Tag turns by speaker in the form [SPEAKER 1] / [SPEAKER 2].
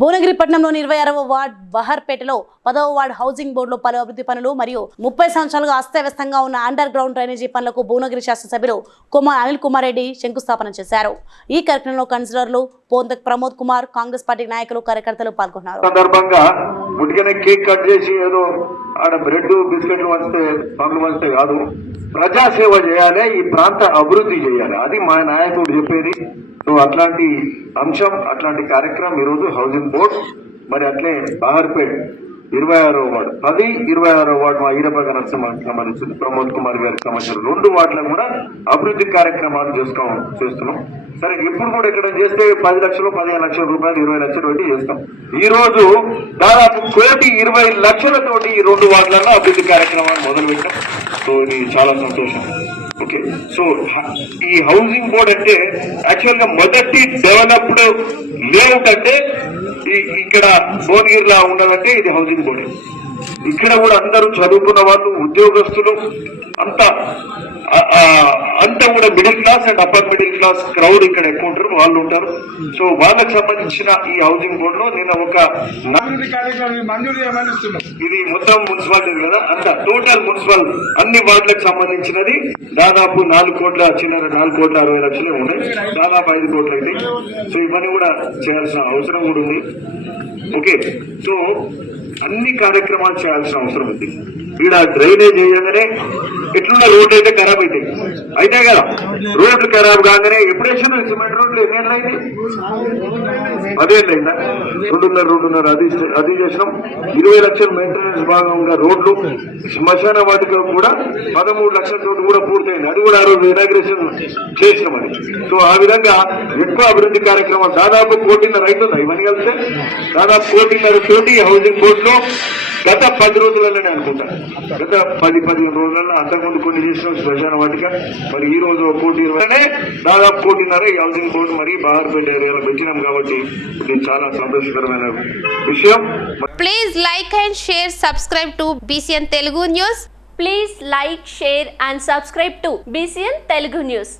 [SPEAKER 1] భువనగిరిపట్నంలోని ఇరవై ఆరవ వార్డ్ బహర్పేటలో పదవ వార్డ్ హౌసింగ్ బోర్డులో పలు అభివృద్ధి పనులు మరియు ముప్పై సంవత్సరాలుగా అస్తవ్యస్తంగా ఉన్న అండర్ గ్రౌండ్ డ్రైనేజీ పనులకు భువనగిరి శాసనసభ్యులు కుమార్ అనిల్ కుమార్ రెడ్డి శంకుస్థాపన చేశారు. ఈ కార్యక్రమంలో కౌన్సిలర్లు పోంతక్ ప్రమోద్ కుమార్ కాంగ్రెస్ పార్టీ నాయకులు కార్యకర్తలు పాల్గొన్నారు.
[SPEAKER 2] సందర్భంగా కేక్ కట్ చేసి ఏదో ఆడ బ్రెడ్ బిస్కెట్లు వంచితే పండ్లు వంచితే కాదు. ప్రజాసేవ చేయాలి ఈ ప్రాంత అభివృద్ధి చేయాలి. అది మా నాయకుడు చెప్పేది. సో అట్లాంటి అంశం అట్లాంటి కార్యక్రమం ఈరోజు హౌసింగ్ బోర్డ్ మరి అట్లే బాహర్పేట్ ఇరవై ఆరో వార్డు. పది ఇరవై ఆరో వార్డు మా ఈరబాగ నరసింహానికి సంబంధించింది. ప్రమోద్ కుమార్ గారికి సంబంధించిన రెండు వార్డులను కూడా అభివృద్ధి కార్యక్రమాలు చేసుకో చేస్తున్నాం. సరే ఇప్పుడు కూడా ఇక్కడ చేస్తే పది లక్షలు పదిహేను లక్షల రూపాయలు ఇరవై లక్షలు పెట్టి చేస్తాం. ఈ రోజు దాదాపు కోటి ఇరవై లక్షలతోటి ఈ రెండు వార్డులలో అభివృద్ధి కార్యక్రమాన్ని మొదలుపెట్టాం. సో ఇది చాలా సంతోషం. ఓకే సో ఈ హౌసింగ్ బోర్డ్ అంటే యాక్చువల్గా మొదటి డెవలప్డ్ లేఅవుట్ అంటే ఈ- ఇక్కడ భువనగిరిలా ఉన్నదంటే ఇది హౌసింగ్ బోర్డ్ ఇక్కడ కూడా అందరూ చదువుకున్న వాళ్ళు ఉద్యోగస్తులు అంతా అంతా కూడా middle class and upper middle class crowd ఇక్కడ ఎక్కువ ఉంటారు వాళ్ళు ఉంటారు. సో వాళ్ళకి సంబంధించిన ఈ హౌసింగ్ బోర్డ్లో నేను ఒక ఇది మొత్తం మున్సిపాలిటీ కదా అంత టోటల్ మున్సిపల్ అన్ని వార్డులకు సంబంధించినది దాదాపు నాలుగు కోట్ల చిల్లర నాలుగు కోట్ల అరవై లక్షలు ఉన్నాయి. దాదాపు ఐదు కోట్లు అయితే. సో ఇవన్నీ కూడా చేయాల్సిన అవసరం కూడా ఉంది. ఓకే సో అన్ని కార్యక్రమాలు చేయాల్సిన అవసరం ఉంది. ఈడ డ్రైనేజ్ చేయగానే ఎట్లున్న రోడ్లు అయితే ఖరాబ్ అవుతాయి అయితే కదా రోడ్లు ఖరాబ్ కాగానే ఎప్పుడేసినా సిమెంట్ రోడ్లు ఎన్ని అయింది అదేంటైందా రెండున్నర రెండున్నర అది అది చేసినాం. ఇరవై లక్షల మెయింటెనెన్స్ భాగంగా రోడ్లు శ్మశాన వాటిక కూడా పదమూడు లక్షల రోడ్లు కూడా పూర్తయింది. అది కూడా ఆ రోజు ఇనాగ్రేషన్ చేసినాం అది. సో ఆ విధంగా ఎక్కువ అభివృద్ధి కార్యక్రమాలు దాదాపు కోటిన్నర అవుతుంది ఇవన్నీ కలిస్తే దాదాపు కోటిన్నర తోటి హౌసింగ్ బోర్డులో గత పది రోజులలోనే అనుకుంటా. గత పది పదిహేను రోజులలో అంతకుముందు కొన్ని చేసిన శ్మశాన వాటిక మరి ఈ రోజు ఒక కోటి ఇరవైనే దాదాపు కోటిన్నర ఈ హౌసింగ్ బోర్డు మరి బాహర్పేట ఏరియాలో పెట్టినాం కాబట్టి ఇది చాలా సంతోషకరమైన విషయం.
[SPEAKER 3] Please like and share subscribe to BCN Telugu news
[SPEAKER 4] please like share and subscribe to BCN Telugu news